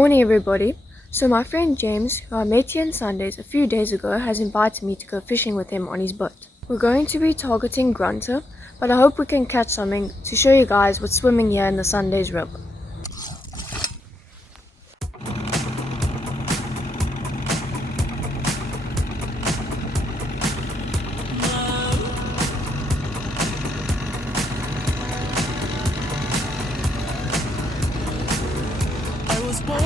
Morning everybody. So my friend James, who I met here on Sundays a few days ago, has invited me to go fishing with him on his boat. We're going to be targeting grunter, but I hope we can catch something to show you guys what's swimming here in the Sundays river. I was born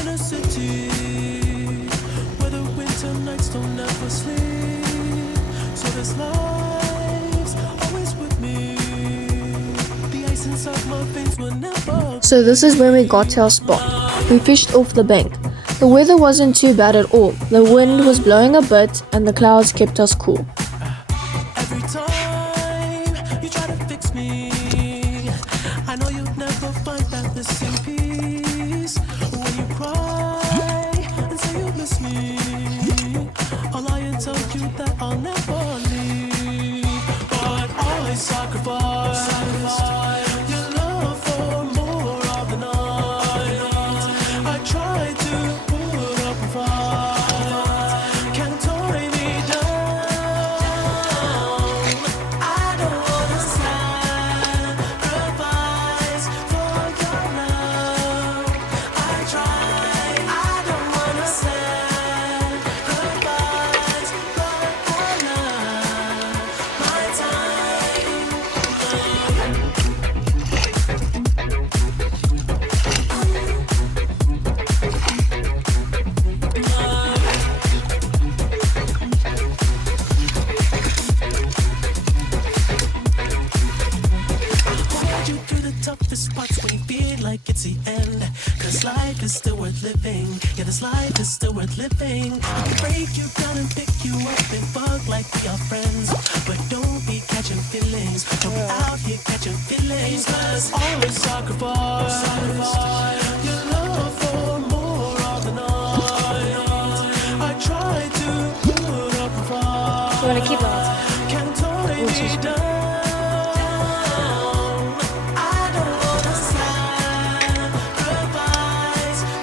in a city where the winter nights don't ever sleep. So this life's always with me. The ice inside my veins will never. So this is when we got to our spot. We fished off the bank. The weather wasn't too bad at all. The wind was blowing a bit and the clouds kept us cool. Every time you try to fix me, I know you'll never find that missing piece. When you cry and say you miss me, I'll lie and tell you that I'll never leave. But I sacrificed your love for more of the night. I tried to put up a fight, can't tie me down. I don't wanna sacrifice for your love. I try. I don't wanna sacrifice for your love. My time. Hold you through the toughest spots when you feel like it's the end. Cause life is still worth living. Yeah, this life is still worth living. I can break you down and pick you up and fuck like we are friends. But don't be catching feelings. Don't be out here catching feelings. Cause always sacrifice your love for more of the night. I try to put up a fight. You wanna keep that? Can't tie me down. I don't wanna sacrifice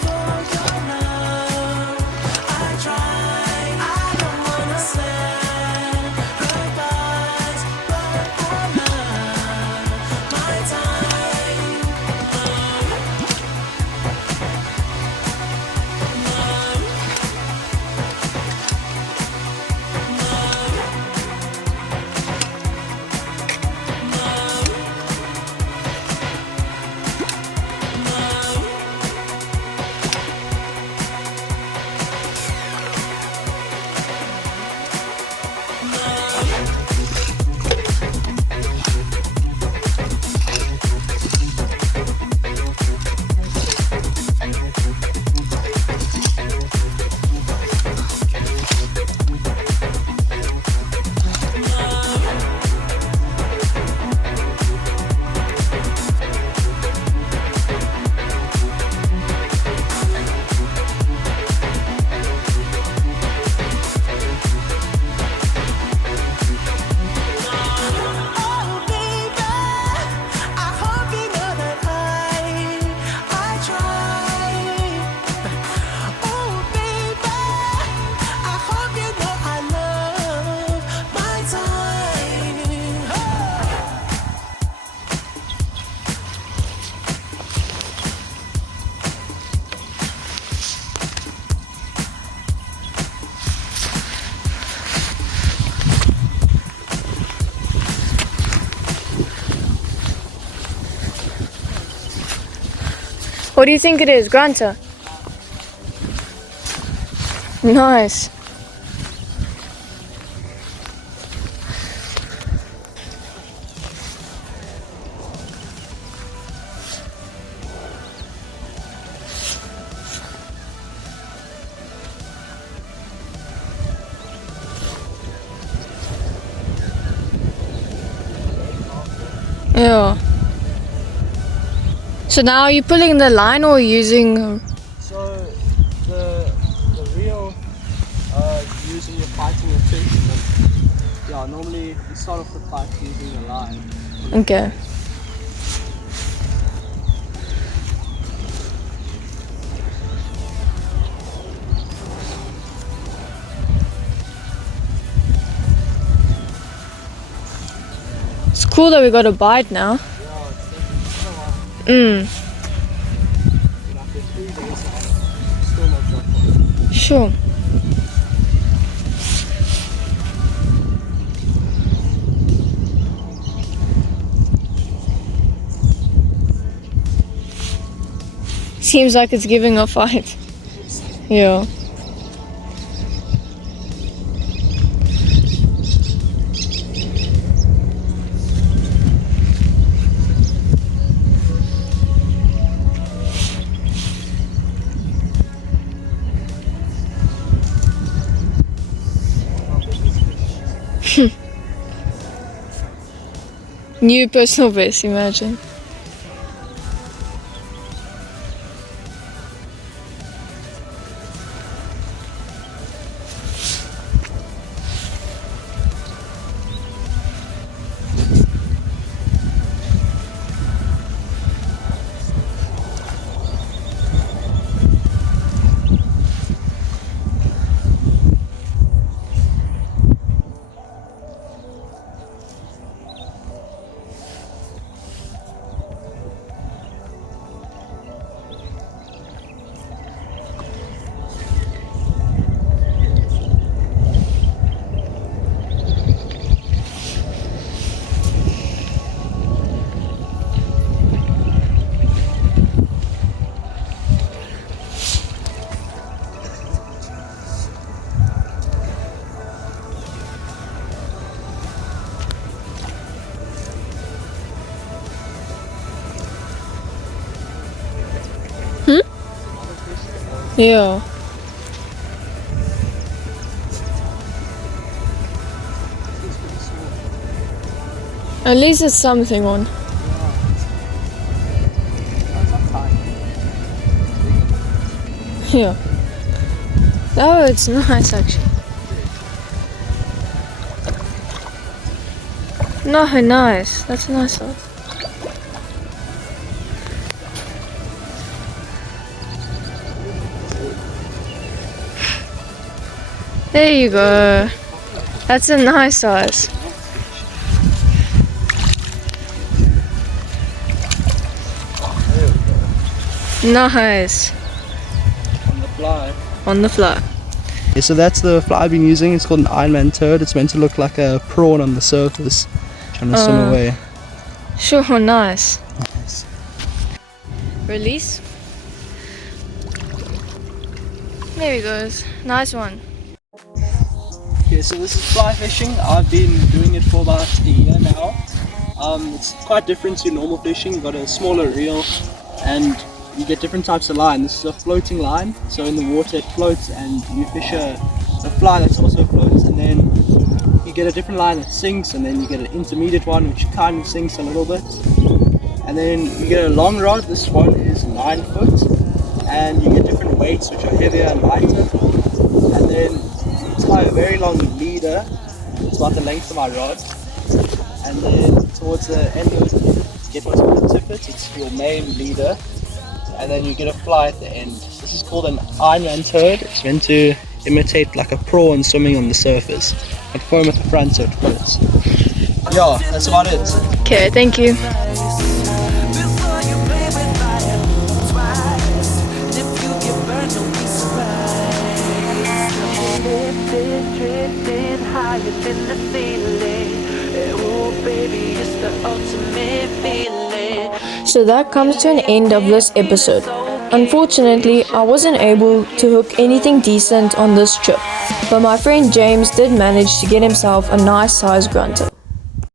for your love. I try. I don't wanna sacrifice for your love. My time. Oh baby, I hope you know that I try. Oh baby, I hope you know I love my time. What do you think it is, grunter? Nice. Yeah. So now are you pulling the line or using? So the reel using your fighting a fish. But yeah, normally you start off the fight using the line. Okay. cool that we got a bite now. Yeah, it's taking quite a while. Mm, Been after 3 days now. Still not dropped one. sure. Seems like it's giving a fight. Yeah. New personal best, imagine. Yeah. It's pretty small. At least it's something on. That's not tiny. Yeah. Oh, it's nice actually. No, nice. That's a nice one. There you go. That's a nice size. Nice. On the fly. On the fly. Okay, so that's the fly I've been using. It's called an Ironman toad. It's meant to look like a prawn on the surface, trying to swim away. Sure, nice. Nice. Release. There he goes. Nice one. Okay, so this is fly fishing. I've been doing it for about a year now. It's quite different to normal fishing. You've got a smaller reel and you get different types of line. This is a floating line, so in the water it floats and you fish a fly that's also floats, and then you get a different line that sinks, and then you get an intermediate one which kind of sinks a little bit, and then you get a long rod. This one is 9 foot, and you get different weights which are heavier and lighter, and then you tie a very long leader. It's about the length of my rod, and then towards the end of it, get what's called a tippet. It's your main leader, and then you get a fly at the end. This is called an Ironman toad. It's meant to imitate like a prawn swimming on the surface, and foam at the front so it floats. Yeah, that's about it. Okay, thank you. Before you play with fire twice, and if you get burned, don't be surprised. Drifting higher than the ceiling. Oh, baby, it's the ultimate feeling. So that comes to an end of this episode. Unfortunately, I wasn't able to hook anything decent on this trip, but my friend James did manage to get himself a nice sized grunter.